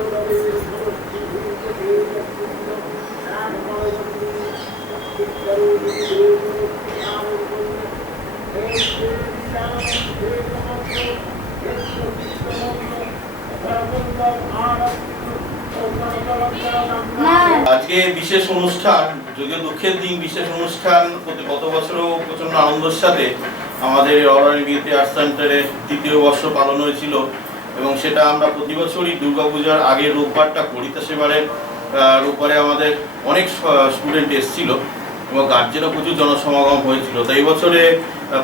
আজকে বিশেষ অনুষ্ঠান, যদিও দুঃখের দিন, বিশেষ অনুষ্ঠান গত বছরও প্রচন্ড আনন্দের সাথে আমাদের অরানি বিউটি আর্ট সেন্টারে দ্বিতীয় বর্ষ পালন হয়েছিল এবং সেটা আমরা প্রতি বছরই দুর্গাপূজার আগের রোববারটা করি। তা সেবারে রোববারে আমাদের অনেক স্টুডেন্ট এসেছিল এবং গার্জেনও প্রচুর জনসমাগম হয়েছিল। তাই এই বছরে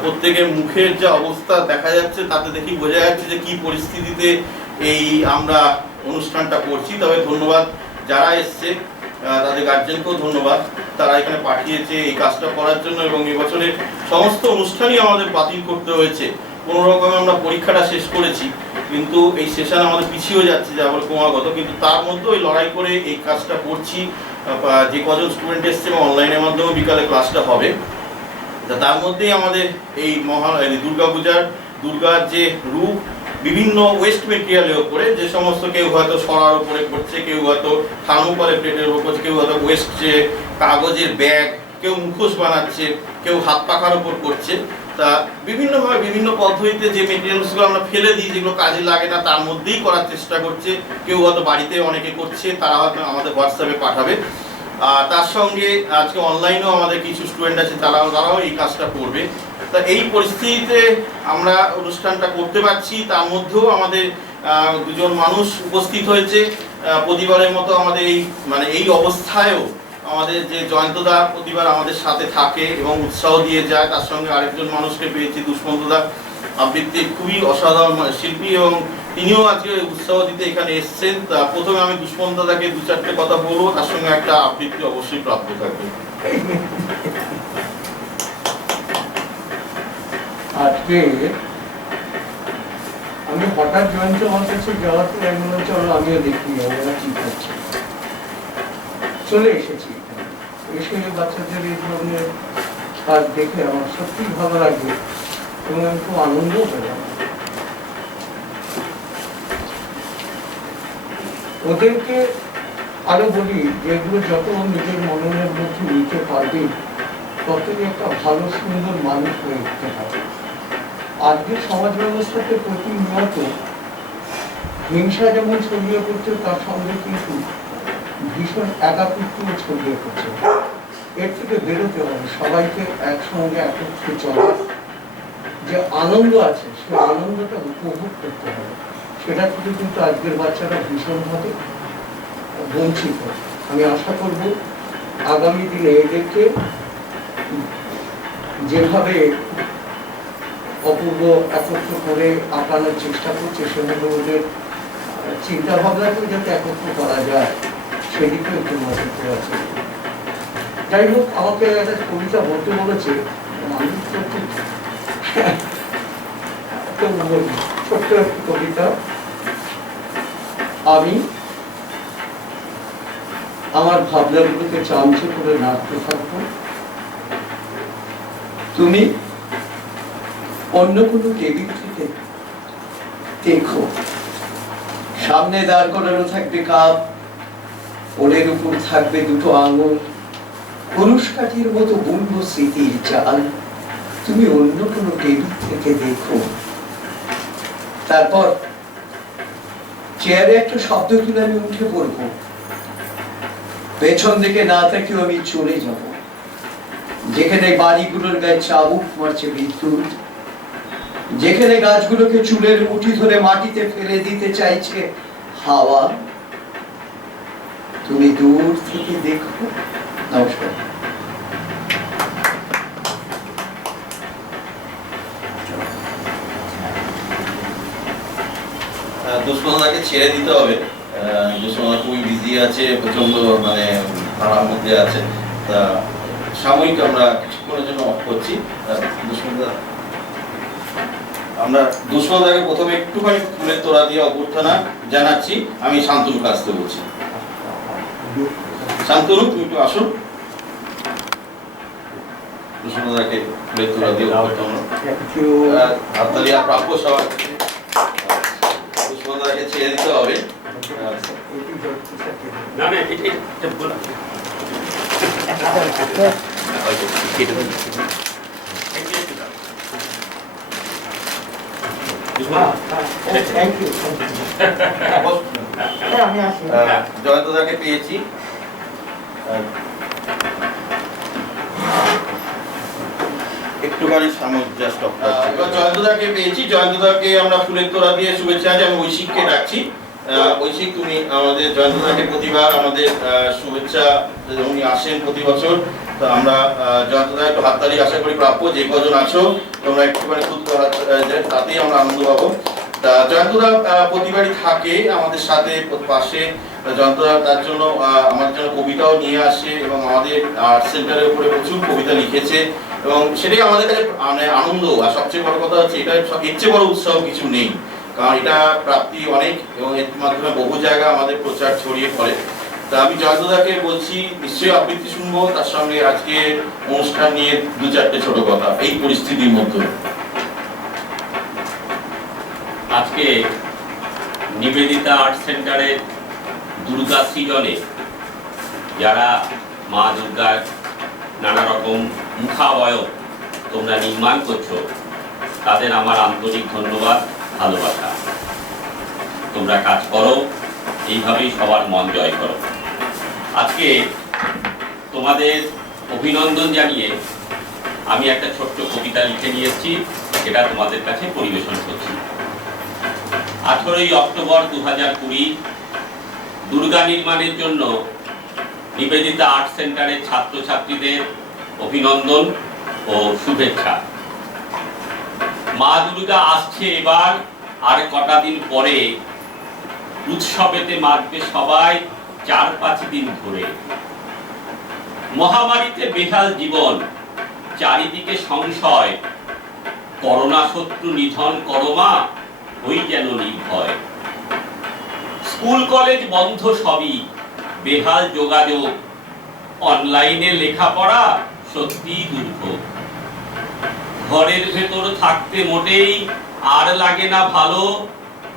প্রত্যেকের মুখের যে অবস্থা দেখা যাচ্ছে তাতে দেখি বোঝা যাচ্ছে যে কি পরিস্থিতিতে এই আমরা অনুষ্ঠানটা করছি। তবে ধন্যবাদ যারা এসছে, তাদের গার্জেনকেও ধন্যবাদ, তারা এখানে পাঠিয়েছে এই কাজটা করার জন্য। এবং এবছরের সমস্ত অনুষ্ঠানই আমাদের বাতিল করতে হয়েছে। কোনো রকমে আমরা পরীক্ষাটা শেষ করেছি, কিন্তু এই সেশন আমাদের পিছিয়ে যাচ্ছে যে আবার ক্রমাগত, কিন্তু তার মধ্যে ওই লড়াই করে এই কাজটা করছি। যে কজন স্টুডেন্ট এসছে এবং অনলাইনের মাধ্যমে বিকালে ক্লাসটা হবে, তার মধ্যেই আমাদের এই দুর্গার যে রূপ বিভিন্ন ওয়েস্ট মেটেরিয়ালের উপরে, যে সমস্ত কেউ হয়তো সরার উপরে করছে, কেউ হয়তো থার্মোকলের প্লেটের উপর করছে, কেউ হয়তো ওয়েস্ট যে কাগজের ব্যাগ, কেউ মুখোশ বানাচ্ছে, কেউ হাত পাখার উপর করছে। তা বিভিন্নভাবে বিভিন্ন পদ্ধতিতে যে মেটেরিয়ালসগুলো আমরা ফেলে দিই, যেগুলো কাজে লাগে না, তার মধ্যেই করার চেষ্টা করছে। কেউ হয়তো বাড়িতে অনেকে করছে, তারা হয়তো আমাদের হোয়াটসঅ্যাপে পাঠাবে। তার সঙ্গে আজকে অনলাইনেও আমাদের কিছু স্টুডেন্ট আছে, তারাও এই কাজটা করবে। তা এই পরিস্থিতিতে আমরা অনুষ্ঠানটা করতে পারছি, তার মধ্যেও আমাদের দুজন মানুষ উপস্থিত হয়েছে। প্রতিবারের মতো আমাদের এই অবস্থায়ও আমাদের যে জয়ন্তদা প্রতিবার আমাদের সাথে থাকে এবং উৎসাহ দিয়ে যায়। তার সঙ্গে আরেকজন মানুষকে পেয়েছি, দুষ্মন্তদা, আবৃত্তির খুবই অসাধারণ শিল্পী, এবং তিনিও আজকে উৎসাহ দিতে এখানে এসছেন। তা প্রথমে আমি দুষ্মন্তদাকে দু চারটে কথা বলবো, তার সঙ্গে একটা আবৃত্তি অবশ্যই প্রাপ্ত থাকবে। আজকে আমি হঠাৎ জয়ন্ত আমার কাছে যাওয়াতে আমি মনে চলো আমিও দেখি ওরা কি করছে। চলে এসেছি, এসে বাচ্চাদের এই ধরনের কাজ দেখে আমার সত্যি ভালো লাগবে এবং আমি খুব আনন্দ পেলাম। ওদেরকে আরো বলি, যেগুলো যত নিজের মননের মধ্যে নিতে পারবে ততই একটা ভালো সুন্দর মানুষ হয়ে উঠতে হবে। আজকের সমাজ ব্যবস্থাতে প্রতিনিয়ত হিংসা যেমন ছড়িয়ে পড়ছে, তার সঙ্গে কিন্তু ভীষণ একাকিত্বও ছড়িয়ে পড়ছে। এর থেকে বেরোতে হবে, সবাইকে একসঙ্গে একত্রে চলা, যে আনন্দ আছে সেই আনন্দটা উপভোগ করতে হবে। সেটা থেকে কিন্তু আজকের বাচ্চারা ভীষণভাবে বঞ্চিত। আমি আশা করব আগামী দিনে এদেরকে যেভাবে অপূর্ব একত্র করে আঁকানোর চেষ্টা করছে, সেভাবে ওদের চিন্তা ভাবনাকেও যাতে একত্র করা যায় সেদিকেও একটু নজর দেওয়া আছে। যাই হোক, আমাকে একটা কবিতা বলতে বলেছে, আমি ছোট্ট একটি কবিতা। আমি আমার ভাবনাগুলোকে চামচে করে নাড়তে থাকবো, তুমি অন্য কোনো টেবিল থেকে দেখো। সামনে দাঁড় করানো থাকবে কাপ, ওলের উপর থাকবে দুটো আঙুল, পুরুষকাঠির মতো বুনবো স্মৃতির চাল, তুমি অন্য কোনো টেবিল থেকে দেখো। তারপর চেয়ারে একটা শব্দ তুলে আমি উঠে পড়বো, পেছন দিকে না তাকিয়ে আমি চলে যাব, যেখানে বাড়িগুলোর গায়ে চাবুক মারছে বিদ্যুৎ, যেখানে গাছগুলোকে চুলের মুঠি ধরে মাটিতে ফেলে দিতে চাইছে হাওয়া, তুমি দূর থেকে দেখো। নমস্কার। দুষ্মন্তাকে ছেড়ে দিতে হবে। দুষ্মন্তা খুবই বিজি আছে, প্রচন্ড তাড়ার মধ্যে আছে। তা সাময়িক আমরা কিছুক্ষণের জন্য অফ করছি। আমরা দুষ্মন্তাকে প্রথমে একটুখানি ফুলের তোড়া দিয়ে অভ্যর্থনা জানাচ্ছি। আমি শান্তনুর কাছ থেকে বলছি। শান্তনু, তুমি একটু আসো। দুষ্মন্তাকে ফুলের তোড়া দিয়ে অভ্যর্থনা, হাততালি আর প্রাপ্য সবার। দুষ্মন্তাকে ছেড়ে দিতে হবে। এটি হচ্ছে সেটা। না না এটা বলা থ্যাংক ইউ। আমি আসি। জয়ন্তদাকে পেয়েছি। একটুখানি সামঞ্জস্য এবার জয়ন্তদাকে পেয়েছি। জয়ন্তদাকে আমরা ফুলের তোড়া দিয়ে শুভেচ্ছা জানাই। আমি ঐশিককে ডাকছি। ঐশিক, তুমি আমাদের জয়ন্তদাকে প্রতিবার আমাদের শুভেচ্ছা, উনি আসেন প্রতি বছর, তো আমরা জয়ন্তদা একটু হাততালি আশা করি প্রাপ্য। যে কজন আছো তোমরা একটুখানি তাতেই আমরা আনন্দ পাবো। জয়ন্তদা প্রতিবারই থাকে আমাদের সাথে পাশে। জয়ন্তদা তার জন্য আমাদের জন্য কবিতাও নিয়ে আসে এবং আমাদের আর্ট সেন্টারের উপরে প্রচুর কবিতা লিখেছে এবং সেটাই আমাদের কাছে মানে আনন্দ। আর সবচেয়ে বড় কথা হচ্ছে এটা এর চেয়ে বড় উৎসাহ কিছু নেই, কারণ এটা প্রাপ্তি অনেক এবং এর মাধ্যমে বহু জায়গা আমাদের প্রচার ছড়িয়ে পড়ে। তা আমি জয়ন্তদাকে বলছি নিশ্চয়ই আবৃত্তি শুনবো, তার সঙ্গে আজকে অনুষ্ঠান নিয়ে দু চারটে ছোট কথা এই পরিস্থিতির মধ্যে। আজকে নিবেদিতা আর্ট সেন্টারের দুর্গা সৃজনে যারা মা দুর্গার নানা রকম মুখাবয়ব তোমরা নির্মাণ করছো, তাদের আমার আন্তরিক ধন্যবাদ, ভালোবাসা। তোমরা কাজ করো, এইভাবেই সবার মন জয় করো। আজকে তোমাদের অভিনন্দন জানিয়ে আমি একটা ছোট্ট কবিতা লিখে নিয়ে এসেছি, সেটা তোমাদের কাছে পরিবেশন করছি। 18ই অক্টোবর 2020 দুর্গা নির্মাণের জন্য নিবেদিতা আর্ট সেন্টারের ছাত্রছাত্রীদের অভিনন্দন ও শুভেচ্ছা। মা দুর্গা আসছে এবার আর কটা দিন পরে, উৎসবেতে মাতবে সবাই 4-5 দিন ধরে। মহামারীতে বেহাল জীবন, চারিদিকে সংশয়, করোনা শত্রু নিধন করো মা, হই যেন নির্ভয়। স্কুল কলেজ বন্ধ সবই, বেহাল যোগাযোগ, অনলাইনে লেখাপড়া সত্যিই দুর্ভোগ। ঘরের ভেতর থাকতে মোটেই আর লাগে না ভালো,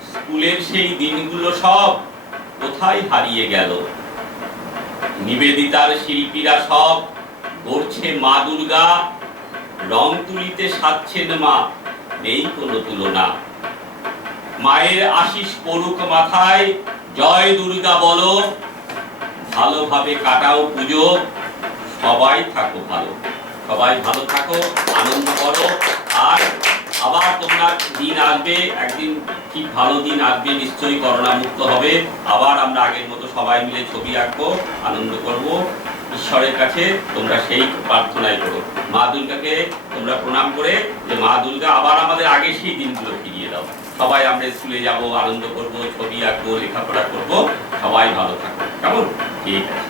স্কুলের সেই দিনগুলো সব কোথায় হারিয়ে গেল। নিবেদিতার শিল্পীরা সব গড়ছে মা দুর্গা, রং তুলিতে সাজছেন মা, নেই কোনো তুলনা। মায়ের আশিস পড়ুক মাথায়, জয় দুর্গা বলো, ভালোভাবে কাটাও পুজো, সবাই থাকো ভালো। সবাই ভালো থাকো, আনন্দ করো। আর আবার তোমরা দিন আসবে, একদিন ঠিক ভালো দিন আসবে, নিশ্চয়ই করোনা মুক্ত হবে। আবার আমরা আগের মতো সবাই মিলে ছবি আঁকবো, আনন্দ করব। ঈশ্বরের কাছে তোমরা সেই প্রার্থনাই করো, মা দুর্গাকে তোমরা প্রণাম করে যে মা দুর্গা আবার আমাদের আগে সেই দিনগুলো ফিরিয়ে দাও। সবাই আমরা স্কুলে যাব, আনন্দ করব, ছবি আঁকবো, লেখাপড়া করব। সবাই ভালো থাকো, কেমন? ঠিক আছে।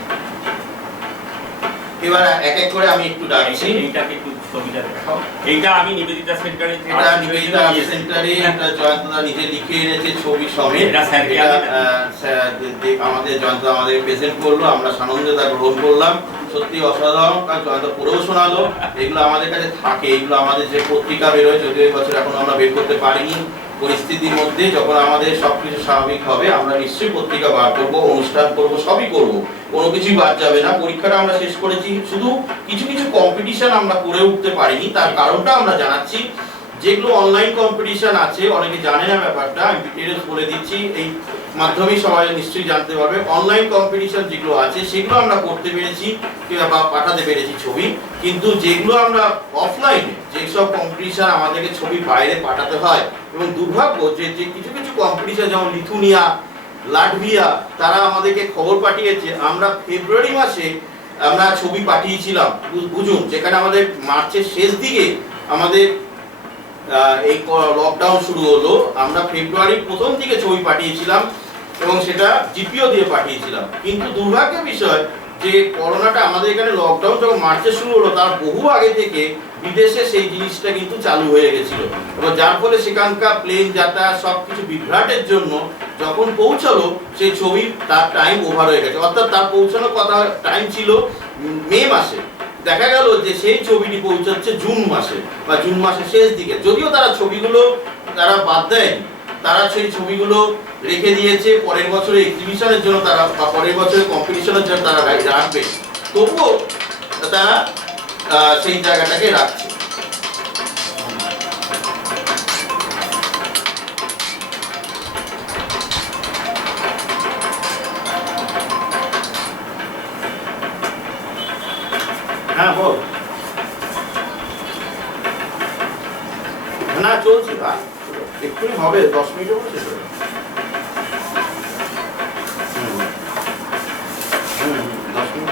এবার এক এক করে আমি একটু ডাকছি। এইটাকে একটু ছবিটা দেখাও। এইটা আমি নিবেদিতা সেন্টারে, এটা নিবেদিতা সেন্টারে এটা জয়ন্তদা নিজে লিখে এনেছে ছবি সমেত। এটা স্যারকে আমাদের জয়ন্তদা আমাদের প্রেজেন্ট করলো, আমরা সানন্দে তা গ্রহণ করলাম। সত্যি অসাধারণ, কারণ জয়ন্তদা পড়েও শোনালো। এগুলো আমাদের কাছে থাকে, এগুলো আমাদের যে পত্রিকা বেরোয়, যদিও এই বছর এখন আমরা বের করতে পারিনি পরিস্থিতির মধ্যে। যখন আমাদের সবকিছু স্বাভাবিক হবে আমরা নিশ্চয়ই পত্রিকা বার করবো, অনুষ্ঠান করবো, সবই করবো, কোনো কিছুই বাদ যাবে না। পরীক্ষাটা আমরা শেষ করেছি, শুধু কিছু কিছু কম্পিটিশন আমরা করে উঠতে পারিনি, তার কারণটা আমরা জানাচ্ছি। যেগুলো অনলাইন কম্পিটিশন আছে, অনেকে জানে না ব্যাপারটা, আমি ডিটেইলস বলে দিচ্ছি, এই মাধ্যমেই সবাই নিশ্চয়ই জানতে পারবে। অনলাইন কম্পিটিশন যেগুলো আছে সেগুলো আমরা করতে পেরেছি বা পাঠাতে পেরেছি ছবি, কিন্তু যেগুলো আমরা অফলাইনে, যেসব কম্পিটিশন আমাদেরকে ছবি বাইরে পাঠাতে হয়, এবং দুর্ভাগ্য যে কিছু কিছু কম্পিটিশন যেমন লিথুনিয়া, লাটভিয়া, তারা আমাদেরকে খবর পাঠিয়েছে আমরা ফেব্রুয়ারি মাসে আমরা ছবি পাঠিয়েছিলাম, বুঝুন, যেখানে আমাদের মার্চের শেষ দিকে আমাদের এই লকডাউন শুরু হলো, আমরা ফেব্রুয়ারির প্রথম দিকে ছবি পাঠিয়েছিলাম এবং সেটা জিপিও দিয়ে পাঠিয়েছিলাম। কিন্তু দুর্ভাগ্যের বিষয় যে করোনাটা আমাদের এখানে লকডাউন যখন মার্চে শুরু হলো, তার বহু আগে থেকে বিদেশে সেই জিনিসটা কিন্তু চালু হয়ে গেছিল, এবং যার ফলে সেখানকার প্লেন যাতায়াত সবকিছু বিভ্রাটের জন্য যখন পৌঁছালো সেই ছবি তার টাইম ওভার হয়ে গেছে। অর্থাৎ তার পৌঁছানোর কথা টাইম ছিল মে মাসে, দেখা গেল যে সেই ছবিটি পৌঁছাচ্ছে জুন মাসে বা জুন মাসের শেষ দিকে। যদিও তারা ছবিগুলো তারা বাদ দেয়নি, তারা সেই ছবিগুলো রেখে দিয়েছে পরের বছরের এক্সিবিশনের জন্য তারা বা পরের বছরের কম্পিটিশনের জন্য তারা রাখবে, তবুও তারা সেই জায়গাটাকে রাখছে। হ্যাঁ বল। না চলছে, এক্ষুনি হবে, 10 মিনিটের মধ্যে শেষ হবে। হুম, 10 মিনিট।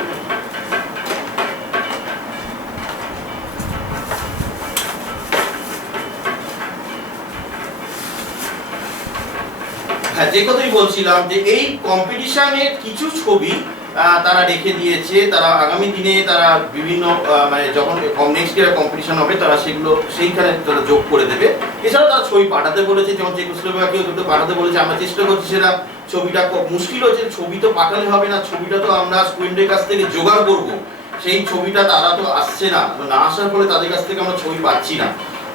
হ্যাঁ, যে কথাই বলছিলাম যে এই কম্পিটিশনের কিছু ছবি তারা রেখে দিয়েছে, তারা আগামী দিনে তারা বিভিন্ন মানে যখন নেক্সট ইয়ার কম্পিটিশন হবে তারা সেগুলো সেইখানে তারা যোগ করে দেবে। এছাড়াও তারা ছবি পাঠাতে বলেছে, যেমন চেকোস্লোভাকিয়াকেও দুটো পাঠাতে বলেছে। আমরা চেষ্টা করছি সেটা, ছবিটা মুশকিল হচ্ছে, ছবি তো পাঠালে হবে না, ছবিটা তো আমরা স্টুডেন্টের কাছ থেকে জোগাড় করবো, সেই ছবিটা তারা তো আসছে না, না আসার ফলে তাদের কাছ থেকে আমরা ছবি পাচ্ছি না,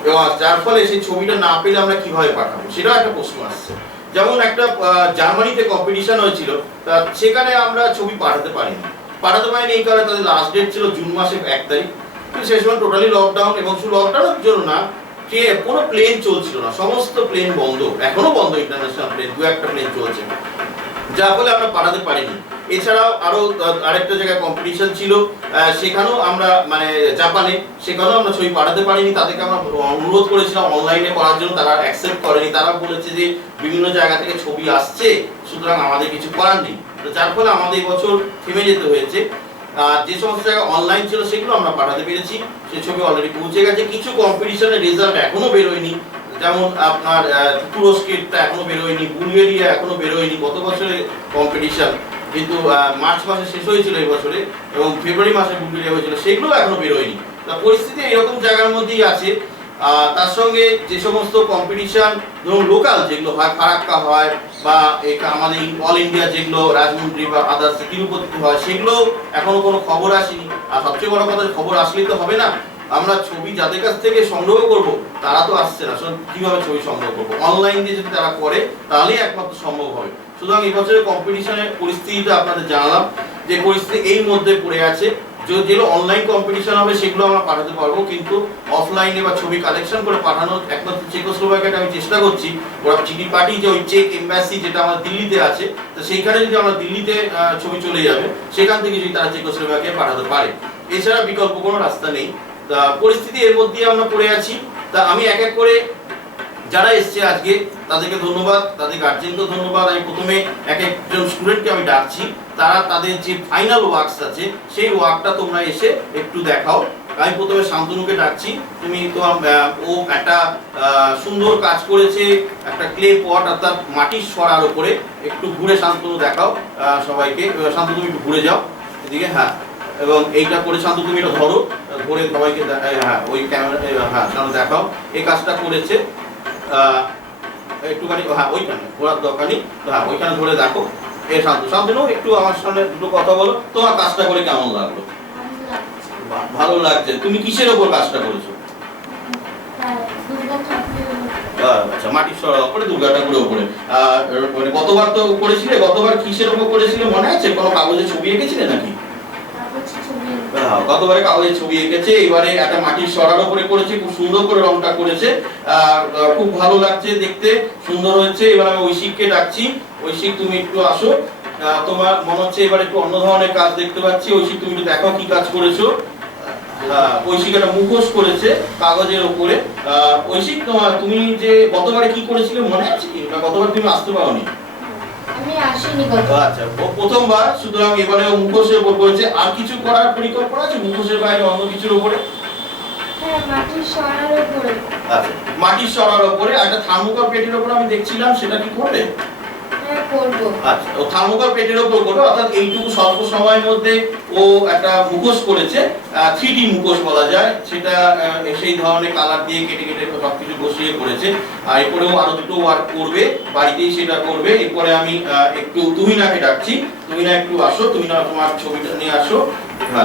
এবং যার ফলে সেই ছবিটা না পেলে আমরা কিভাবে পাঠাবো সেটাও একটা প্রশ্ন আসছে। যেমন একটা জার্মানিতে কম্পিটিশন হয়েছিল, সেখানে আমরা ছবি পাঠাতে পারিনি এই কারণে তাদের লাস্ট ডেট ছিল জুন মাসের 1 তারিখ, কিন্তু সেই সময় টোটালি লকডাউন, এবং শুধু লকডাউনের জন্য না, কোনো প্লেন চলছিল না, সমস্ত প্লেন বন্ধ, এখনো বন্ধ, ইন্টারন্যাশনাল প্লেন 2-1টা প্লেন চলছে, যার ফলে আমরা পাঠাতে পারিনি। এছাড়াও আরো আরেকটা জায়গায় কম্পিটিশন ছিল, সেখানেও আমরা মানে জাপানে, সেখানেও আমরা ছবি পাঠাতে পারিনি। তাদেরকে আমরা অনুরোধ করেছিলাম অনলাইনে করার জন্য, তারা অ্যাকসেপ্ট করেনি। তারা বলেছে যে বিভিন্ন জায়গা থেকে ছবি আসছে, সুতরাং আমাদের কিছু করার নেই, যার ফলে আমাদের এই বছর থেমে যেতে হয়েছে। যে সমস্ত জায়গায় অনলাইন ছিল সেগুলো আমরা পাঠাতে পেরেছি, সেই ছবি অলরেডি পৌঁছে গেছে। কিছু কম্পিটিশনের রেজাল্ট এখনো বেরোয়নি, যেমন আপনার তুরস্কেরটা এখনো বেরোয়নি, বুলগেরিয়া এখনো বেরোয়নি, গত বছরের কম্পিটিশন কিন্তু মার্চ মাসে শেষ হয়েছিল এই বছরে, এবং ফেব্রুয়ারি মাসে বুলগেরিয়া হয়েছিল, সেগুলো এখনো বেরোয়নি। তা পরিস্থিতি এরকম জায়গার মধ্যেই আছে। তার সঙ্গে যে সমস্ত কম্পিটিশন ধরুন লোকাল যেগুলো হয়, ফারাক্কা হয়, বা আমাদের অল ইন্ডিয়া যেগুলো রাজমন্ড্রি বা আদার্স তিরুপতি হয়, সেগুলো এখনো কোনো খবর আসেনি। আর সবচেয়ে বড় কথা, খবর আসলেই তো হবে না, আমরা ছবি যাদের কাছ থেকে সংগ্রহ করব তারা তো আসছে না, কিভাবে ছবি সংগ্রহ করবো? অনলাইন দিয়ে যদি তারা করে তাহলেই একমাত্র সম্ভব হবে। সুতরাং এই বছরের কম্পিটিশনের পরিস্থিতিটা আপনাদের জানালাম, যে পরিস্থিতি এই মধ্যে পড়ে আছে। যেগুলো অনলাইন কম্পিটিশন হবে সেগুলো আমরা পাঠাতে পারবো, কিন্তু অফলাইনে বা ছবি কালেকশন করে পাঠানোর একমাত্র চেকোস্লোভাকিয়াতে আমি চেষ্টা করছি। ওরা চিঠি পাঠিয়ে যে ওই চেক এম্বাসি যেটা আমাদের দিল্লিতে আছে, তো সেইখানে যদি আমরা দিল্লিতে ছবি চলে যাবে, সেখান থেকে যদি তারা চেকোস্লোভাকিয়া পাঠাতে পারে, এছাড়া বিকল্প কোনো রাস্তা নেই। তা পরিস্থিতি এর মধ্যে আমরা পড়ে আছি। তা আমি এক এক করে যারা এসছে আজকে তাদেরকে ধন্যবাদ, তাদের গার্জেনকে ধন্যবাদ। আমি প্রথমে এক একজন স্টুডেন্টকে আমি ডাকছি, তারা তাদের যে ফাইনাল ওয়ার্কস আছে সেই ওয়ার্কটা তোমরা এসে একটু দেখাও। আমি প্রথমে শান্তনুকে ডাকছি, তুমি তো ও একটা সুন্দর কাজ করেছে, একটা ক্লে পট অর্থাৎ মাটির সরার উপরে, একটু ঘুরে শান্তনু দেখাও সবাইকে। শান্তনু তুমি একটু ঘুরে যাও এদিকে, হ্যাঁ, এবং এইটা করে শান্ত তুমি এটা ধরো, ধরে সবাইকে হ্যাঁ ওই ক্যামেরা, হ্যাঁ সামনে দেখাও এই কাজটা করেছে। একটুখানি হ্যাঁ ওইখানে ঘোরার দরকারই, হ্যাঁ ওইখানে ধরে দেখো। এ শান্তনু একটু আমার সামনে দুটো কথা বলো, তোমার কাজটা করে কেমন লাগলো? ভালো লাগছে। তুমি কিসের ওপর কাজটা করেছো? আচ্ছা, মাটির সরার উপরে, দুর্গা ঠাকুরের উপরে। মানে গতবার তো করেছিলে, গতবার কিসের উপর করেছিলে মনে আছে? কোনো কাগজে ছবি এঁকেছিলে নাকি? গতবারে কাগজের ছবি এঁকেছে, এবারে একটা মাটির সরার উপরে করেছে, খুব সুন্দর করে রংটা করেছে, খুব ভালো লাগছে দেখতে, সুন্দর হয়েছে। এবার আমি ঐশিককে ডাকছি। ঐশিক তুমি একটু আসো, তোমার মনে হচ্ছে এবার একটু অন্য ধরনের কাজ দেখতে পাচ্ছি। ঐশিক তুমি একটু দেখো কি কাজ করেছো। ঐশিক একটা মুখোশ করেছে কাগজের উপরে। ঐশিক তুমি যে গতবারে কি করেছিলে মনে আছে কি? গতবার তুমি আসতে পারোনি? আমি আসিনি গত। আচ্ছা, প্রথমবার, সুতরাং এবারে মুখোশের উপর করেছে। আর কিছু করার পরিকল্পনা আছে মুখোশের বাইরে অন্য কিছুর উপরে? হ্যাঁ, মাটির সরার উপরে। আচ্ছা, মাটির সরার উপরে একটা থার্মোকল প্লেটের উপর আমি দেখছিলাম, সেটা কি করবে? হ্যাঁ, করব। আচ্ছা, ও থার্মোকল প্লেটের উপর করবে, অর্থাৎ এইটুকু স্বল্প সময়ের মধ্যে ও একটা মুখোশ করেছে, 3D মুখোশ বলা যায়, সেটা সেই ধরনের কালার দিয়ে কেটে কেটে সবকিছু বসিয়ে করেছে। আর এরপরেও আরো দুটো ওয়ার্ক করবে, বাড়িতেই সেটা করবে। এরপরে আমি একটু তুহিনাকে ডাকছি। তুহিনা একটু আসো, তুহিনা তোমার ছবিটা নিয়ে আসো।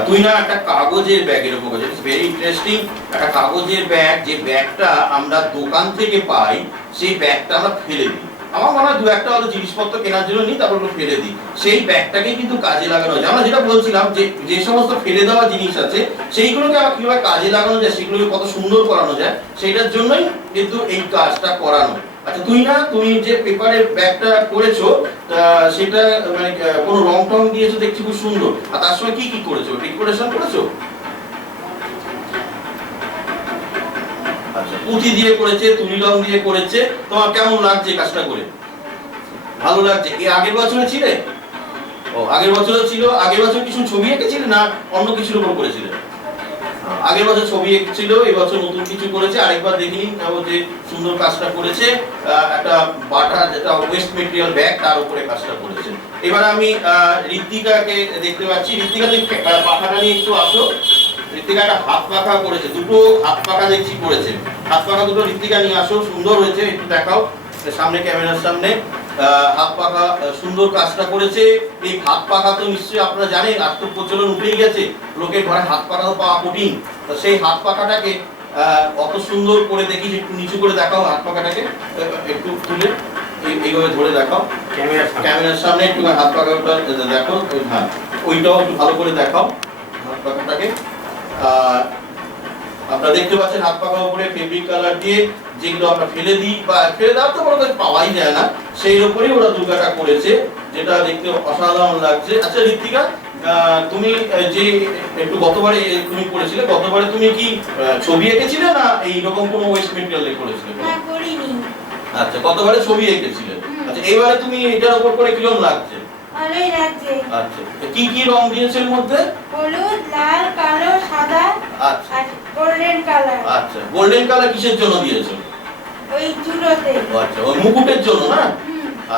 তুহিনা একটা কাগজের ব্যাগের উপর করেছে, ইটস ভেরি ইন্টারেস্টিং। একটা কাগজের ব্যাগ, যে ব্যাগটা আমরা দোকান থেকে পাই সেই ব্যাগটা আমরা ফেলে দিই, আমার মনে হয় দু একটা হয়তো জিনিসপত্র কেনার জন্য নিই, তারপর ওগুলো ফেলে দিই। সেই ব্যাগটাকে কিন্তু কাজে লাগানো যায়। আমরা যেটা বলছিলাম যে যে সমস্ত ফেলে দেওয়া জিনিস আছে সেইগুলোকে আবার কিভাবে কাজে লাগানো যায়, সেগুলোকে কত সুন্দর করানো যায়, সেইটার জন্যই কিন্তু এই কাজটা করানো। আচ্ছা তুমি যে পেপারের ব্যাগটা করেছো সেটা মানে কোনো রং টং দিয়েছো দেখছি, খুব সুন্দর। আর তার সঙ্গে কি কি করেছো, ডেকোরেশন করেছো? আচ্ছা, পুঁতি দিয়ে করেছে, তুলি রং দিয়ে করেছে। তোমার কেমন লাগছে কাজটা করে? ভালো লাগছে। এই আগের বছরে ছিলে? ও, আগের বছরও ছিল। আগের বছর কিছু ছবি এঁকেছিলে না অন্য কিছুর উপর করেছিলে? আগের বছর ছবি এঁকেছিল, এই বছর নতুন কিছু করেছে। আরেকবার দেখিনি ও যে সুন্দর কাজটা করেছে, একটা বাটা যেটা ওয়েস্ট মেটেরিয়াল ব্যাগ, তার উপরে কাজটা করেছে। এবার আমি ঋত্বিকাকে দেখতে পাচ্ছি। ঋত্বিকা তুমি পাখাটা নিয়ে একটু আসো। ঋত্বিকা একটা হাত পাখা করেছে, দুটো হাত পাখা দেখছি করেছে। হাত পাখা দুটো ঋত্বিকা নিয়ে আসো, সুন্দর হয়েছে, একটু দেখাও সামনে, ক্যামেরার সামনে। হাত পাখা সুন্দর কাজটা করেছে। এই হাত পাখা তো নিশ্চয়ই আপনারা জানেন, আজ তো প্রচলন উঠেই গেছে, লোকের ঘরে হাত পাখা পাওয়া কঠিন। তো সেই হাত পাখাটাকে অত সুন্দর করে দেখি, একটু নিচু করে দেখাও হাত পাখাটাকে, একটু তুলে এইভাবে ধরে দেখাও ক্যামেরার সামনে, একটু হাত পাখাটা দেখো। হ্যাঁ, ওইটাও একটু ভালো করে দেখাও হাত পাখাটাকে। আপনারা দেখতে পাচ্ছেন হাত পাখার উপরে ফেব্রিক কালার দিয়ে, যেগুলো আমরা ফেলে দিই বা ফেলে দেওয়ার তো কোনো পাওয়াই যায় না, সেই উপরেই ওরা দুর্গাটা করেছে, যেটা দেখতে অসাধারণ লাগছে। আচ্ছা ঋত্বিকা, তুমি যে একটু গতবারে তুমি করেছিলে, গতবারে তুমি কি ছবি এঁকেছিলে না এইরকম কোনো ওয়েস্ট মেটেরিয়াল দিয়ে করেছিলে? না, করিনি। আচ্ছা, গতবারে ছবি এঁকেছিলে। আচ্ছা, এবারে তুমি এটার উপর করে কিরকম লাগছে? ভালোই লাগছে। আচ্ছা, কি কি রং দিয়েছে এর মধ্যে? হলুদ, লাল, কালো, সাদা আচ্ছা আর গোল্ডেন কালার। আচ্ছা, গোল্ডেন কালার কিসের জন্য দিয়েছো? ওই চুলোতে। আচ্ছা, ওই মুকুটের জন্য না?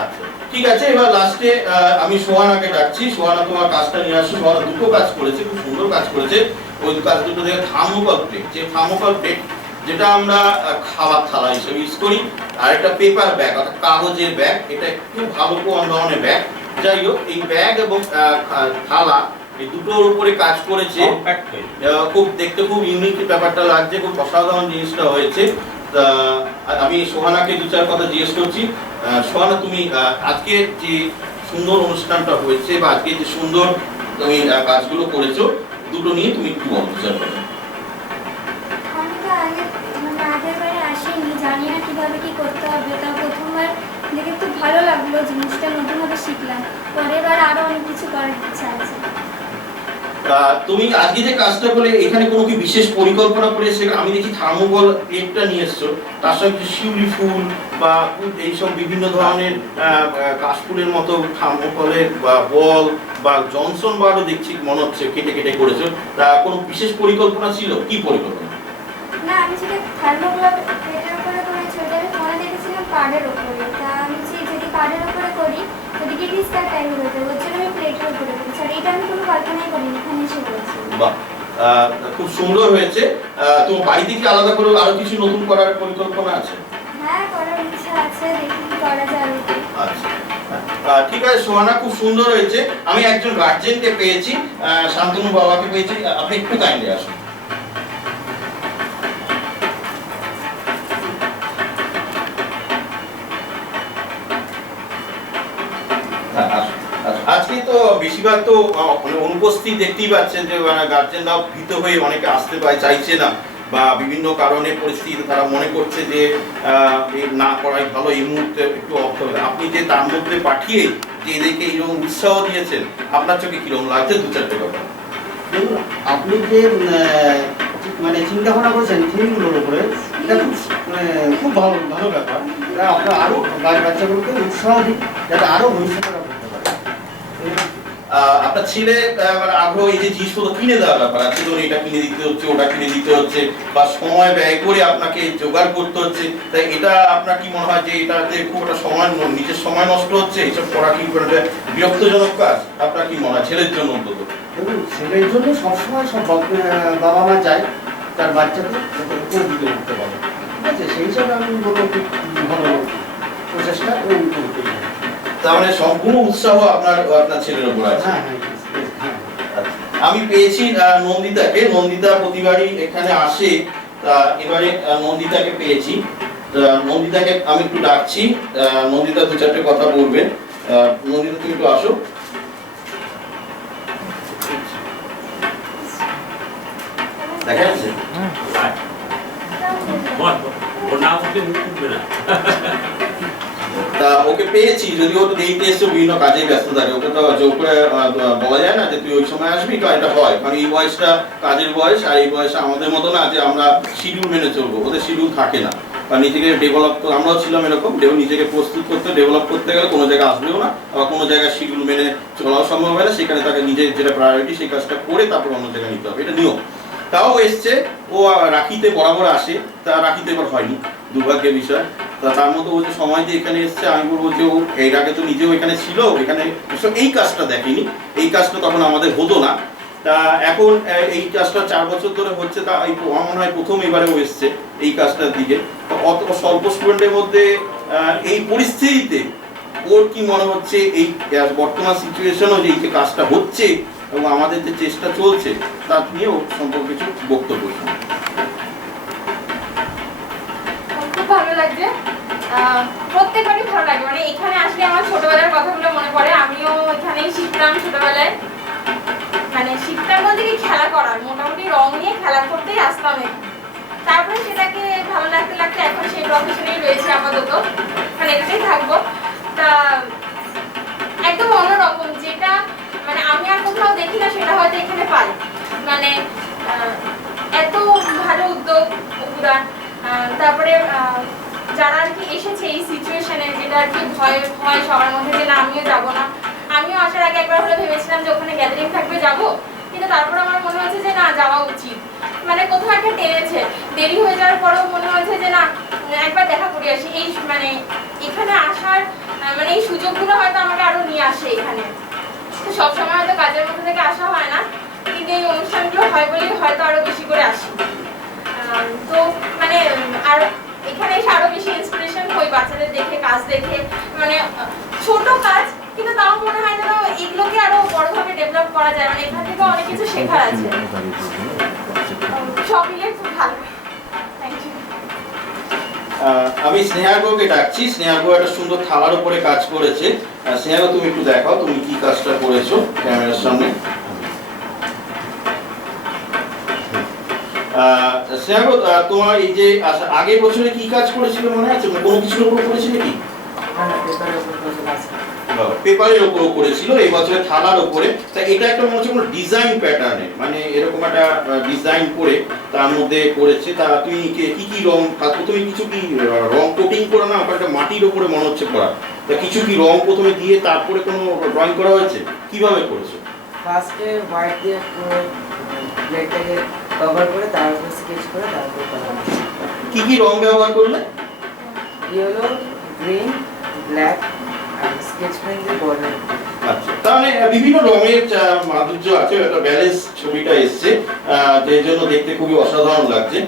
আচ্ছা, ঠিক আছে। এবার লাস্টে আমি সোহানাকে ডাকছি। সোহানা, তোমার কাজটা নিয়ে আসো। সোহানা দুটো কাজ করেছে, খুব সুন্দর কাজ করেছে। ওই কাজ দুটো দেখে থার্মোকল প্লেট, যে থার্মোকল প্লেট যেটা আমরা খাবার থালা হিসেবে ইউজ করি, আর একটা পেপার ব্যাগ অর্থাৎ কাগজের ব্যাগ, এটা একটু ভালো কোন ধরনের ব্যাগ। যাই হোক, এই ব্যাগ এবং থালা এই দুটোর উপরে কাজ করেছে। খুব দেখতে খুব ইউনিক ব্যাপারটা লাগছে, খুব অসাধারণ জিনিসটা হয়েছে। আমি সোহানাকে দু চার কথা জিজ্ঞেস করছি। সোহানা, তুমি আজকে যে সুন্দর অনুষ্ঠানটা হয়েছে বা আজকে যে সুন্দর তুমি কাজগুলো করেছো, দুটো নিয়ে তুমি একটু বলো। আমি তো আগের বারে আসিনি, জানি না কিভাবে কি করতে হবে। তা প্রথমবার দেখে খুব ভালো লাগলো, জিনিসটা নতুনভাবে শিখলাম। পরের বার আরো অনেক কিছু করার ইচ্ছা আছে। তুমি আজকে যে কাজটা করলে, এখানে কোনো কি বিশেষ পরিকল্পনা করে এসে? আমি দেখি থার্মোকল প্লেটটা নিয়ে এসছো, তার সঙ্গে শিউলি ফুল বা এইসব বিভিন্ন ধরনের কাশফুলের মতো থার্মোকলের বা বল বা জনসন বারও দেখছি মনে হচ্ছে কেটে কেটে করেছো। তা কোনো বিশেষ পরিকল্পনা ছিল? কি পরিকল্পনা? না, আমি সেটা থার্মোগ্লাভ প্লেটের উপরে করেছি, ওটা আমি ফোনে দেখেছিলাম কার্ডের উপরে। তা আমি যদি কার্ডের উপরে করি ওদিকে ডিসকার টাইম হয়ে যাবে, ওর জন্য আমি প্লেটের উপরে করেছি। আর এটা আমি কোনো কল্পনাই করিনি, এখানে এসে করেছি। বাহ, খুব সুন্দর হয়েছে। তোমার বাড়িতে কি আলাদা করে আরো কিছু নতুন করার পরিকল্পনা আছে? হ্যাঁ, করার ইচ্ছা আছে, দেখি কি করা যায়। আচ্ছা, ঠিক আছে সোহানা, খুব সুন্দর হয়েছে। আমি একজন গার্জেনকে পেয়েছি, শান্তনু বাবাকে পেয়েছি। আপনি একটু কাইন্ডলি আসুন। আজকে তো বেশিরভাগ তো অনুপস্থিত দেখতেই পাচ্ছেন যে গার্জেনরাও ভীত হয়ে অনেকে আসতে চাইছে না, বা বিভিন্ন কারণে পরিস্থিতি তারা মনে করছে যে না করাই ভালো, এই মুহূর্তে একটু অফ হবে। আপনি যে তার মধ্যে পাঠিয়ে যে এদেরকে এইরকম উৎসাহ দিয়েছেন, আপনার চোখে কিরকম লাগছে? দু চারটে কথা। দেখুন, আপনি যে মানে চিন্তা ভাবনা করেছেন থিমগুলোর উপরে, এটা খুব ভালো ভালো ব্যাপার। আপনার আরও বাচ্চাগুলোকে উৎসাহ দিন, যাতে আরও ভবিষ্যতে করতে পারে। আপনার ছেলে আগ্রহ, এই যে জিনিসগুলো কিনে দেওয়ার ব্যাপার আছে, ধরুন এটা কিনে দিতে হচ্ছে, ওটা কিনে দিতে হচ্ছে, বা সময় ব্যয় করে আপনাকে জোগাড় করতে হচ্ছে, তাই এটা আপনার কি মনে হয় যে এটাতে খুব একটা সময়, নিজের সময় নষ্ট হচ্ছে? এইসব করা কি বিরক্তজনক কাজ? আপনার কি মনে হয় ছেলের জন্য অন্তত? দেখুন, ছেলের জন্য সবসময় সব বাবা মা চায় তার বাচ্চাকে উপর দিকে উঠতে পারে, ঠিক আছে? সেই হিসাবে আমি বলবো খুব ভালো প্রচেষ্টা এবং করতে। তার মানে সম্পূর্ণ উৎসাহ আপনার ছেলের উপর আছে। হ্যাঁ হ্যাঁ হ্যাঁ। আমি পেয়েছি নন্দিতাকে। নন্দিতা প্রতিবারই এখানে আসে, তা এবারে নন্দিতাকে পেয়েছি। নন্দিতাকে আমি একটু ডাকছি, নন্দিতা দু চারটে কথা বলবেন। নন্দিতা তুমি একটু আসো। দেখা যাচ্ছে? ওর নাম হচ্ছে মুখ উঠবে না। তা ওকে পেয়েছি, যদিও তো দেরিতে এসছে, বিভিন্ন কাজে ব্যস্ত থাকে, ওকে তো জোর করে বলা যায় না যে তুই ওই সময় আসবি, কারণ এটা হয়, কারণ এই বয়সটা কাজের বয়স, আর এই বয়সে আমাদের মতো না যে আমরা শিডিউল মেনে চলবো, ওদের শিডিউল থাকে না। বা নিজেকে ডেভেলপ, আমরাও ছিলাম এরকম, নিজেকে প্রস্তুত করতে, ডেভেলপ করতে গেলে কোনো জায়গায় আসবেও না, আবার কোনো জায়গায় শিডিউল মেনে চলাও সম্ভব হয় না, সেখানে তাকে নিজের যেটা প্রায়োরিটি সেই কাজটা করে তারপর অন্য জায়গায় নিতে হবে, এটা নিয়ম। তাও এসছে, ও রাখিতে বরাবর আসে, তা রাখিতে এবার হয়নি, দুর্ভাগ্যের বিষয়। তা তার মধ্যে ও যে সময় দিয়ে এখানে এসছে, আমি বলবো যে ও এর আগে তো নিজেও এখানে ছিল, এখানে এই কাজটা দেখেনি, এই কাজটা তখন আমাদের হতো না। তা এখন এই কাজটা 4 বছর ধরে হচ্ছে, তা আমার মনে হয় প্রথম এবারে ও এসছে এই কাজটার দিকে। অত স্বল্প স্টুডেন্টের মধ্যে এই পরিস্থিতিতে ওর কি মনে হচ্ছে, এই বর্তমান সিচুয়েশনও যে এই যে কাজটা হচ্ছে এবং আমাদের যে চেষ্টা চলছে তার নিয়ে ওর সম্পর্কে কিছু বক্তব্য শুনুন। খুব ভালো লাগছে, প্রত্যেকবারই ভালো লাগে, মানে এখানে আসলে আমার ছোটবেলার কথাগুলো মনে পড়ে। আমিও এখানেই শিখতাম ছোটবেলায়, মানে শিখতাম বলতে কি খেলা করার, মোটামুটি রং নিয়ে খেলা করতেই আসতাম এখানে। তারপরে সেটাকে ভালো লাগতে লাগতে এখন সেই প্রফেশনেই রয়েছে আপাতত, মানে এটাতেই থাকবো। তা একদম অন্যরকম, যেটা মানে আমি আর কোথাও দেখি না সেটা হয়তো এখানে পাই। মানে এত ভালো উদ্যোগ উদ্যান, তারপরে যারা আর কি এসেছে এই সিচুয়েশনে, যেটা আর কি ভয় হয় সবার মধ্যে যে না আমিও যাবো না। আমিও আসার আগে একবার হলে ভেবেছিলাম যে ওখানে গ্যাদারিং থাকবে যাবো, কিন্তু তারপর আমার মনে হচ্ছে যে না যাওয়া উচিত, মানে কোথাও একটা টেনেছে। দেরি হয়ে যাওয়ার পরেও মনে হয়েছে যে না একবার দেখা করে আসি। এই মানে এখানে আসার মানে এই সুযোগগুলো হয়তো আমাকে আরো নিয়ে আসে এখানে। তো সবসময় হয়তো কাজের মধ্যে থেকে আসা হয় না, কিন্তু এই অনুষ্ঠানগুলো হয় বলেই হয়তো আরো বেশি করে আসি। তো মানে আর এখানে এসে আরো বেশি ইন্সপিরেশন হই বাচ্চাদের দেখে, কাজ দেখে, মানে ছোট কাজ কিন্তু তাও মনে হয় যেন এগুলোকে আরো বড়ভাবে ডেভেলপ করা যায়, মানে এখান থেকে অনেক কিছু শেখার আছে। সব মিলে খুব ভালো। Thank you. আমি স্নেহাগোকে ডাকছি। স্নেহাগো একটা সুন্দর থালার উপরে কাজ করেছে। স্নেহাগো তুমি একটু দেখাও তুমি কি কাজটা করেছো ক্যামেরার সামনে। স্নেহাগো, তোমার এই যে আগের বছরে কি কাজ করেছিল মনে আছে? কোনো কিছুর উপর করেছিলে কি? পেপারের উপর করেছিল, এই বছরে থালার উপরে। তা এটা একটা মনে হচ্ছে কোনো ডিজাইন প্যাটার্নে, মানে এরকম একটা ডিজাইন করে তার মধ্যে করেছে। তা তুমি কি কি রং, প্রথমে কিছু কি রং কোটিং করে না, একটা মাটির উপরে মনে হচ্ছে করা, তা কিছু কি রং প্রথমে দিয়ে তারপরে কোনো ড্রয়িং করা হয়েছে, কিভাবে করেছো? ফার্স্টে হোয়াইট দিয়ে প্লেটটাকে কভার করে তারপর স্কেচ করে তারপর করা। কি কি রং ব্যবহার করলে? ইয়েলো, গ্রিন, ব্ল্যাক আর স্কেচ পেন দিয়ে বর্ডার। আচ্ছা, তাহলে বিভিন্ন রঙের মাধুর্য আছে, একটা ব্যালেন্স ছবিটা এসছে, যে জন্য দেখতে খুবই অসাধারণ লাগছে।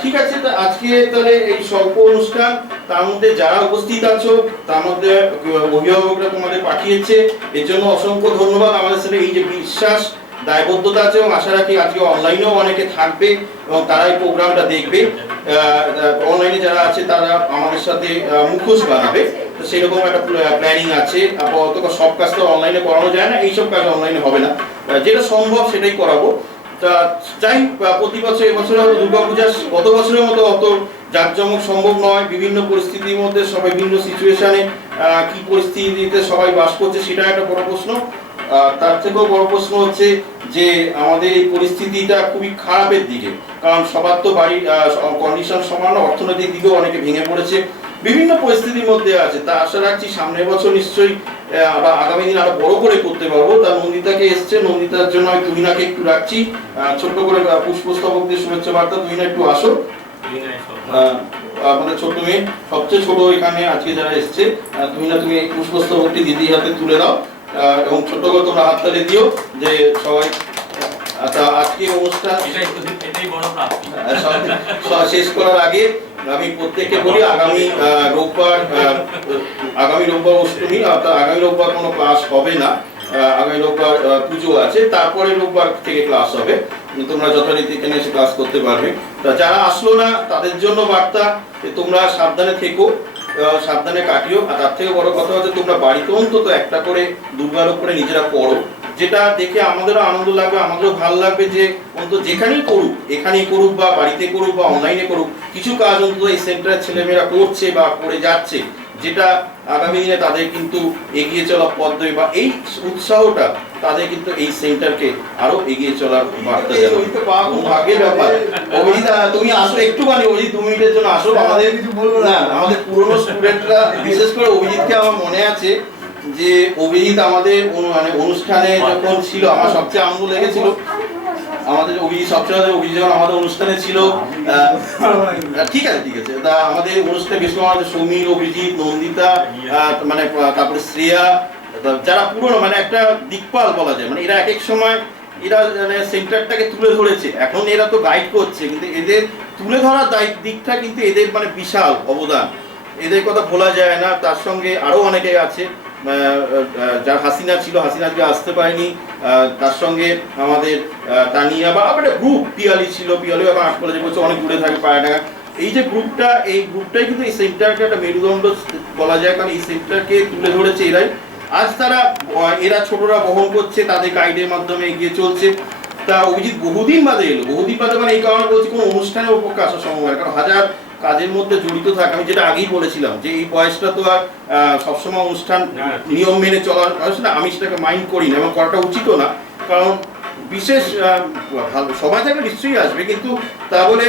ঠিক আছে, আজকে তাহলে এই স্বল্প অনুষ্ঠান, তার মধ্যে যারা উপস্থিত আছো তার মধ্যে অভিভাবকরা তোমাদের পাঠিয়েছে, এর জন্য অসংখ্য ধন্যবাদ। আমাদের সাথে এই যে বিশ্বাস, দায়বদ্ধতা আছে, এবং আশা রাখি আজকে অনলাইনেও অনেকে থাকবে এবং তারা এই প্রোগ্রামটা দেখবে। অনলাইনে যারা আছে তারা আমাদের সাথে মুখোশ বানাবে, সেরকম একটা প্ল্যানিং আছে। আপাতত সব কাজ তো অনলাইনে করানো যায় না, এইসব কাজ অনলাইনে হবে না, যেটা সম্ভব সেটাই করাবো। তা যাই, প্রতি বছর এবছর দুর্গাপূজা গত বছরের মতো অত জাঁকজমক সম্ভব নয়, বিভিন্ন পরিস্থিতির মধ্যে সবাই বিভিন্ন সিচুয়েশনে কি পরিস্থিতিতে সবাই বাস করছে সেটা একটা বড় প্রশ্ন। তার থেকেও বড় প্রশ্ন হচ্ছে যে আমাদের এই পরিস্থিতিটা খুবই খারাপের দিকে, কারণ সবার তো বাড়ির কন্ডিশন সমান, অর্থনৈতিক দিকেও অনেকে ভেঙে পড়েছে, বিভিন্ন পরিস্থিতির মধ্যে আছে। তা আশা রাখছি সামনের বছর নিশ্চয়ই আবার আগামী দিন আরো বড় করে করতে পারবো। তা নন্দিতাকে এসছে, নন্দিতার জন্য আমি তুহিনাকে একটু রাখছি, ছোট্ট করে পুষ্পস্তবক দিয়ে শুভেচ্ছা বার্তা। তুহিনা একটু আসো, আমাদের ছোট্ট মেয়ে, সবচেয়ে ছোট এখানে আজকে যারা এসছে। তুহিনা, তুমি এই পুষ্পস্তবকটি দিদির হাতে তুলে দাও এবং ছোট্ট করে তোমরা হাততালি দিও যে সবাই। আজকে অনুষ্ঠান শেষ করার আগে আমি প্রত্যেককে বলি, আগামী রোববার অষ্টমী, আগামী রোববার কোনো ক্লাস হবে না, আগামী রোববার পুজো আছে, তারপরে রোববার থেকে ক্লাস হবে। তোমরা যথারীতি এখানে এসে ক্লাস করতে পারবে। তা যারা আসলো না তাদের জন্য বার্তা যে তোমরা সাবধানে থেকো, সাবধানে কাটিও। আর তার থেকে বড় কথা হচ্ছে তোমরা বাড়িতে অন্তত একটা করে দুর্গার উপরে নিজেরা পড়ো, যেটা দেখে আমাদেরও আনন্দ লাগবে, আমাদেরও ভালো লাগবে যে অন্তত যেখানেই করুক, এখানেই করুক বা বাড়িতে করুক বা অনলাইনে করুক, কিছু কাজ অন্তত এই সেন্টারের ছেলেমেয়েরা করছে বা করে যাচ্ছে, যেটা আগামী দিনে তাদের কিন্তু এগিয়ে চলা পদ্ধতি বা এই উৎসাহটা তাদের কিন্তু এই সেন্টারকে আরো এগিয়ে চলার বার্তা দেবে। ভাগ্যের ব্যাপার। অভিজিৎ তুমি আসো একটুখানি, অভিজিৎ 2 মিনিটের জন্য আসো। আমাদের কিছু বলবো না, আমাদের পুরনো স্টুডেন্টরা, বিশেষ করে অভিজিৎকে আমার মনে আছে যে অভিজিৎ আমাদের মানে অনুষ্ঠানে যখন ছিল, আমার সবচেয়ে আনন্দ লেগেছিল আমাদের অভিজিৎ সবচেয়ে অভিজিৎ যখন আমাদের অনুষ্ঠানে ছিল, ঠিক আছে তা আমাদের অনুষ্ঠানে বেশ আমাদের সমীর, অভিজিৎ, নন্দিতা, মানে তারপরে শ্রেয়া, যারা পুরনো মানে একটা দিকপাল বলা যায়, মানে এরা এক এক সময় এরা মানে সেন্টারটাকে তুলে ধরেছে। এখন এরা তো গাইড করছে, কিন্তু এদের তুলে ধরার দিকটা কিন্তু এদের মানে বিশাল অবদান, এদের কথা বলা যায় না। তার সঙ্গে আরো অনেকে আছে, যার হাসিনা ছিল, হাসিনা আজকে আসতে পারেনি, তার সঙ্গে আমাদের তানিয়া বা একটা গ্রুপ পিয়ালি ছিল, পিয়ালি এখন আর্ট কলেজে বলছে, অনেক দূরে থাকে পায়রাডাঙ্গা। এই যে গ্রুপটা, এই গ্রুপটাই কিন্তু এই সেন্টারকে একটা মেরুদণ্ড বলা যায়, কারণ এই সেন্টারকে তুলে ধরেছে এরাই। আজ তারা এরা ছোটরা বহন করছে, তাদের গাইডের মাধ্যমে এগিয়ে চলছে। তা অভিজিৎ বহুদিন বাদে এলো, বহুদিন বাদে মানে এই কারণে বলছি কোনো অনুষ্ঠানে ওর পক্ষে আসা সম্ভব হয়, কারণ হাজার কাজের মধ্যে জড়িত থাকে। আমি যেটা আগেই বলেছিলাম যে এই বয়সটা তো আর সবসময় অনুষ্ঠান নিয়ম মেনে চলার বয়স না, আমি সেটাকে মাইন্ড করি না এবং করাটা উচিতও না, কারণ বিশেষ ভালো সময় থাকলে নিশ্চয়ই আসবে, কিন্তু তা বলে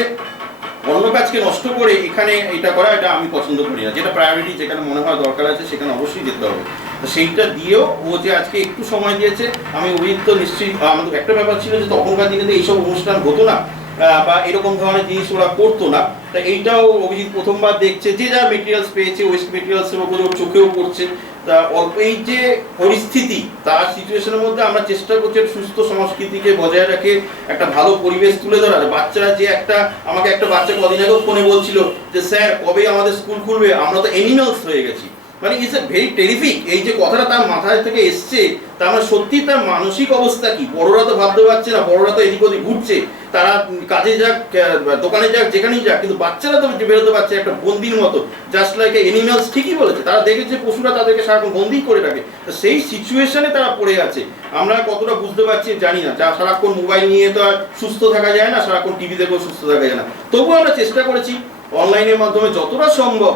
অন্য কাজকে নষ্ট করে এখানে এটা করা, এটা আমি পছন্দ করি না। যেটা প্রায়োরিটি, যেখানে মনে হয় দরকার আছে সেখানে অবশ্যই যেতে হবে। সেইটা দিয়েও ও যে আজকে একটু সময় দিয়েছে, আমি অভিজিৎ তো নিশ্চয়ই, আমাদের একটা ব্যাপার ছিল যে তখনকার দিনে তো এইসব অনুষ্ঠান হতো না বা এরকম ধরনের জিনিস ওরা করতো না। তা এইটাও অভিজিৎ প্রথমবার দেখছে, যে যা মেটেরিয়ালস পেয়েছে, ওয়েস্ট মেটেরিয়ালসের উপরে ওর চোখেও পড়ছে। তা অল্প এই যে পরিস্থিতি, তার সিচুয়েশনের মধ্যে আমরা চেষ্টা করছি সুস্থ সংস্কৃতিকে বজায় রাখে একটা ভালো পরিবেশ তুলে ধরার। বাচ্চারা যে আমাকে একটা বাচ্চা কদিন আগেও ফোনে বলছিল যে স্যার কবে আমাদের স্কুল খুলবে, আমরা তো অ্যানিমালস হয়ে গেছি। মানে ইটস এ ভেরি টেরিফিক, এই যে কথাটা তার মাথায় থেকে এসছে, তার মানে সত্যি তার মানসিক অবস্থা কি। বড়রা তো ভাবতে পারছে না, বড়রা তো এদিক ওদিক ঘুরছে, তারা কাজে যাক, দোকানে যাক, যেখানেই যাক, কিন্তু বাচ্চারা তো বেরোতে পারছে একটা বন্দির মতো, জাস্ট লাইক এনিম্যালস। ঠিকই বলেছে, তারা দেখেছে পশুরা তাদেরকে সারাক্ষণ বন্দি করে রাখে, তো সেই সিচুয়েশনে তারা পড়ে আছে। আমরা কতটা বুঝতে পারছি জানি না, যা সারাক্ষণ মোবাইল নিয়ে তো আর সুস্থ থাকা যায় না, সারাক্ষণ টিভি দেখেও সুস্থ থাকা যায় না। তবুও আমরা চেষ্টা করেছি অনলাইনের মাধ্যমে যতটা সম্ভব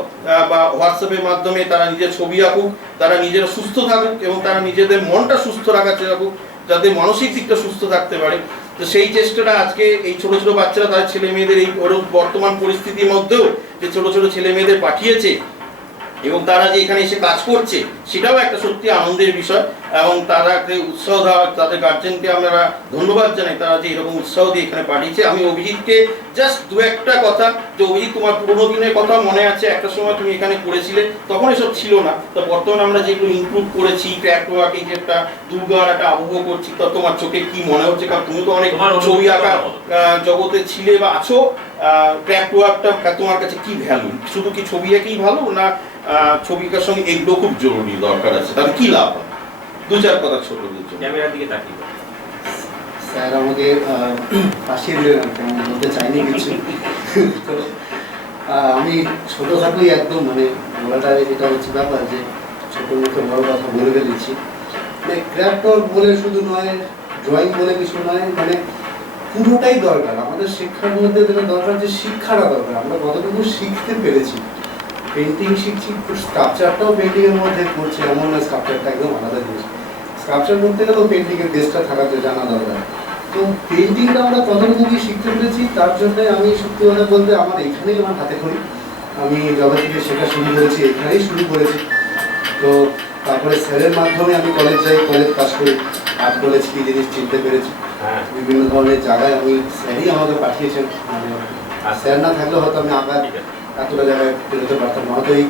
বা হোয়াটসঅ্যাপের মাধ্যমে তারা নিজের ছবি আঁকুক, তারা নিজেরা সুস্থ থাকুক এবং তারা নিজেদের মনটা সুস্থ রাখার চেষ্টা করুক, যাতে মানসিক দিকটা সুস্থ থাকতে পারে। তো সেই চেষ্টাটা আজকে এই ছোট ছোট বাচ্চারা তাদের ছেলে মেয়েদের এই বর্তমান পরিস্থিতির মধ্যেও যে ছোট ছোট ছেলে মেয়েদের পাঠিয়েছে এবং তারা যে এখানে এসে কাজ করছে, সেটাও একটা সত্যি আনন্দের বিষয়। এবং তারাকে উৎসাহ দেওয়া, তাদের গার্জেনকে আমরা ধন্যবাদ জানাই, তারা যে এরকম উৎসাহ দিয়ে এখানে পাঠিয়েছে। আমি অভিজিৎকে জাস্ট দু একটা কথা, যে অভিজিৎ তোমার পুরোনো দিনের কথা মনে আছে, একটা সময় তুমি এখানে করেছিলে, তখন এসব ছিল না, তো বর্তমানে আমরা যেগুলো ইমপ্রুভ করেছি, ক্র্যাফট ওয়ার্ক, এই যে একটা দুর্গার একটা আবহ করছি, তো তোমার চোখে কি মনে হচ্ছে? কারণ তুমি তো অনেক ছবি আঁকা জগতে ছিলে বা আছো, ক্র্যাফট ওয়ার্কটা তোমার কাছে কি ভ্যালু? শুধু কি ছবি আঁকেই ভালো, না ছবিটার সঙ্গে এগুলো খুব জরুরি দরকার আছে? তাহলে কি লাভ? দু চার কথা ছোটদের জন্য। ক্যামেরার দিকে তাকিয়ে স্যার আমাকে ফাঁসিয়ে দিলেন, আমি বলতে চাইনি কিছু। তো আমি ছোটোখাটোই একদম মানে বলাটা এটা হচ্ছে ব্যাপার যে ছোটো মুখে বড় কথা বলে ফেলেছি। মানে ক্র্যাফট ওয়ার্ক বলে শুধু নয়, ড্রয়িং বলে কিছু নয়, মানে পুরোটাই দরকার। আমাদের শিক্ষার মধ্যে যেটা দরকার, যে শিক্ষাটা দরকার, আমরা কতটুকু শিখতে পেরেছি। পেন্টিং শিখছি, স্কাল্পচারটাও পেন্টিংয়ের মধ্যে করছি, এমন না স্কাল্পচারটা একদম আলাদা জিনিস। স্কাল্পচার করতে গেলেও পেন্টিংয়ের বেসটা থাকাতে জানা দরকার। তো পেন্টিংটা আমরা কতটুকু কি শিখতে পেরেছি, তার জন্য আমি সত্যি কথা বলতে আমার এখানেই আমার হাতে খড়ি। আমি যবে থেকে শেখা শুরু করেছি এখানেই শুরু করেছি। তো তারপরে স্যারের মাধ্যমে আমি কলেজ যাই, কলেজ পাস করি, আর্ট কলেজ কি জিনিস চিনতে পেরেছি। বিভিন্ন ধরনের জায়গায় আমি স্যারই আমাকে পাঠিয়েছেন, আর স্যার না থাকলে হয়তো আমি আঁকা এতটা জায়গায় বেরোতে পারতাম না। হয়তো এই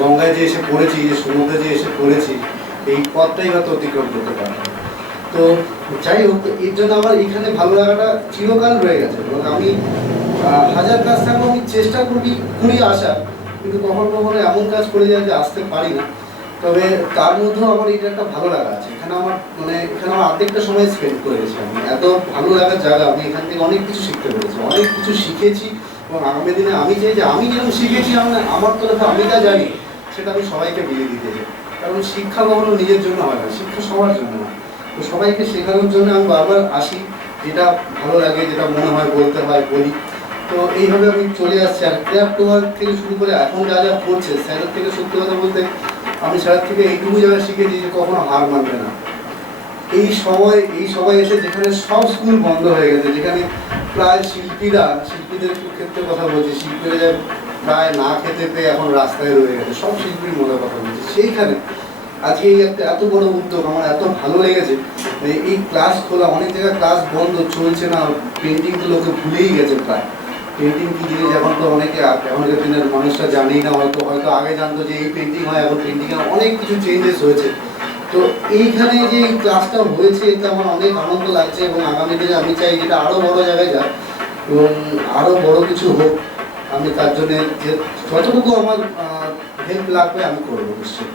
গঙ্গায় যে এসে পড়েছি, যে সমুদ্রে যে এসে পড়েছি, এই পথটাই হয়তো অতিক্রম করতে পারতাম। তো যাই হোক, এর জন্য আমার এখানে ভালো লাগাটা চিরকাল রয়ে গেছে। এবং আমি হাজার কাজ থাকলেও আমি চেষ্টা করি আসার, কিন্তু কখনো কখনো এমন কাজ করে যায় যে আসতে পারি না। তবে তার মধ্যেও আমার এটা একটা ভালো লাগা আছে। এখানে আমার অর্ধেকটা সময় স্পেন্ড করেছি আমি। এত ভালো লাগার জায়গা, আমি এখান থেকে অনেক কিছু শিখতে পেরেছি, অনেক কিছু শিখেছি। এবং আগামী দিনে আমি চাই যে আমি যেরকম শিখেছি আমার তরফে আমি যা জানি সেটা আমি সবাইকে বিলিয়ে দিতে চাই। কারণ শিক্ষা কখনো নিজের জন্য হয় না, শিক্ষা সবার জন্য হয়। তো সবাইকে শেখানোর জন্য আমি বারবার আসি, যেটা ভালো লাগে, যেটা মনে হয় বলতে হয় বলি। তো এইভাবে আমি চলে আসছি। আর ক্রাফট ওয়ার্ক থেকে শুরু করে এখন যা যা করছে স্যারের থেকে, সত্যি কথা বলতে আমি স্যারের থেকে এইটুকু জায়গা শিখেছি যে কখনো হার মানবে না। এই সময় এসে যেখানে সব স্কুল বন্ধ হয়ে গেছে, যেখানে প্রায় শিল্পীদের ক্ষেত্রে কথা বলছি, শিল্পীরা প্রায় না খেতে পেয়ে এখন রাস্তায় রয়ে গেছে, সব শিল্পীর মধ্যে কথা বলছি, সেইখানে আজকে এই একটা এত বড় উদ্যোগ আমার এত ভালো লেগেছে। এই ক্লাস খোলা, অনেক জায়গায় ক্লাস বন্ধ চলছে না, পেন্টিং তো লোকে ভুলেই গেছে প্রায়। পেন্টিং কি জিনিস এখন তো এখনকার দিনের মানুষরা জানেই না, হয়তো আগে জানতো যে এই পেন্টিং হয়, এখন পেন্টিংয়ে অনেক কিছু চেঞ্জেস হয়েছে। তো এইখানে যে এই ক্লাসটা হয়েছে এটা আমার অনেক আনন্দ লাগছে। এবং আগামী দিনে আমি চাই যেটা আরও বড় জায়গায় যাক এবং আরও বড় কিছু হোক। আমি তার জন্য যে যতটুকু আমার হেল্প লাগবে আমি করবো নিশ্চয়ই।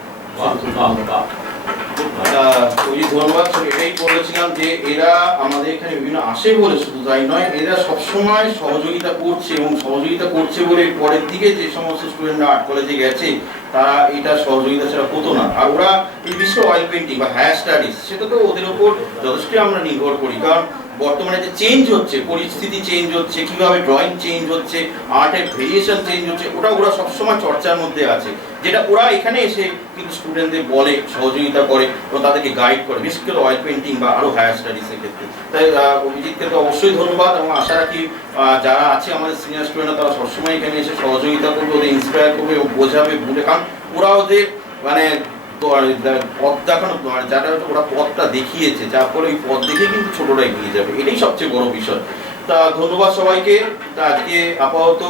ওই ধন্যবাদ। এটাই বলেছিলাম যে এরা আমাদের এখানে বিভিন্ন আসে বলে শুধু তাই নয়, এরা সবসময় সহযোগিতা করছে এবং সহযোগিতা করছে বলে পরের দিকে যে সমস্ত স্টুডেন্টরা আর্ট কলেজে গেছে তারা এটা সহযোগিতা ছাড়া হতো না। আর ওরা এই বিশ্ব অয়েল পেন্টিং বা হায়ার স্টাডিজ সেটা তো ওদের ওপর যথেষ্টই আমরা নির্ভর করি। কারণ বর্তমানে যে চেঞ্জ হচ্ছে, পরিস্থিতি চেঞ্জ হচ্ছে, কীভাবে ড্রয়িং চেঞ্জ হচ্ছে, আর্টের ভেরিয়েশন চেঞ্জ হচ্ছে, ওরা সবসময় চর্চার মধ্যে আছে, যেটা ওরা এখানে এসে কিন্তু স্টুডেন্টদের বলে, সহযোগিতা করে এবং তাদেরকে গাইড করে, বিশেষ করে অয়েল পেন্টিং বা আরও হায়ার স্টাডিজের ক্ষেত্রে। তাই অভিজিৎকে তো অবশ্যই ধন্যবাদ এবং আশা রাখি যারা আছে আমাদের সিনিয়র স্টুডেন্টরা তারা সবসময় এখানে এসে সহযোগিতা করবে, ওদের ইন্সপায়ার করবে এবং বোঝাবে বলে। কারণ ওরা ওদের মানে পথ দেখানো, যারা ওরা পথটা দেখিয়েছে, যার ফলে ওই পথ দেখে কিন্তু ছোটরা এগিয়ে যাবে, এটাই সবচেয়ে বড় বিষয়। তা ধন্যবাদ সবাইকে। তা আজকে আপাতত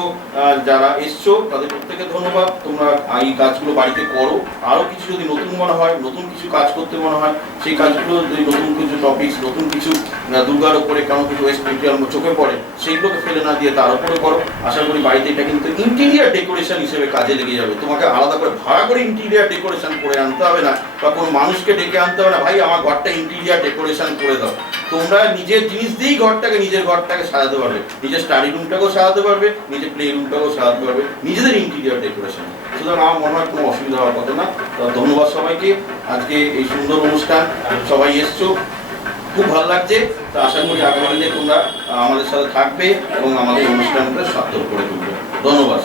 যারা এসছো তাদের প্রত্যেকে ধন্যবাদ। তোমরা এই কাজগুলো বাড়িতে করো। আরও কিছু যদি নতুন মনে হয়, নতুন কিছু কাজ করতে মনে হয়, সেই কাজগুলো যদি নতুন কিছু টপিকস, নতুন কিছু দুর্গার ওপরে কারণ কিছু ওয়েস্ট মেটেরিয়াল চোখে পড়ে সেইগুলোকে ফেলে না দিয়ে তার উপরে করো। আশা করি বাড়িতে এটা কিন্তু ইন্টেরিয়ার ডেকোরেশন হিসেবে কাজে লেগে যাবে। তোমাকে আলাদা করে ভাড়া করে ইন্টেরিয়ার ডেকোরেশন করে আনতে হবে না, বা কোনো মানুষকে ডেকে আনতে হবে না, ভাই আমার ঘরটা ইন্টেরিয়ার ডেকোরেশন করে দাও। তোমরা নিজের জিনিস দিয়েই নিজের ঘরটাকে সাজাতে পারবে, নিজের স্টাডি রুমটাকেও সাজাতে পারবে, নিজের প্লে রুমটাকেও সাজাতে পারবে, নিজেদের ইন্টেরিয়ার ডেকোরেশন। সুতরাং আমার মনে হয় কোনো অসুবিধা হওয়ার কথা না। ধন্যবাদ সবাইকে। আজকে এই সুন্দর অনুষ্ঠান সবাই এসছো, খুব ভালো লাগছে। তো আশা করি আগামী দিনে তোমরা আমাদের সাথে থাকবে এবং আমাদের অনুষ্ঠানটা সার্থক করে তুলবে। ধন্যবাদ।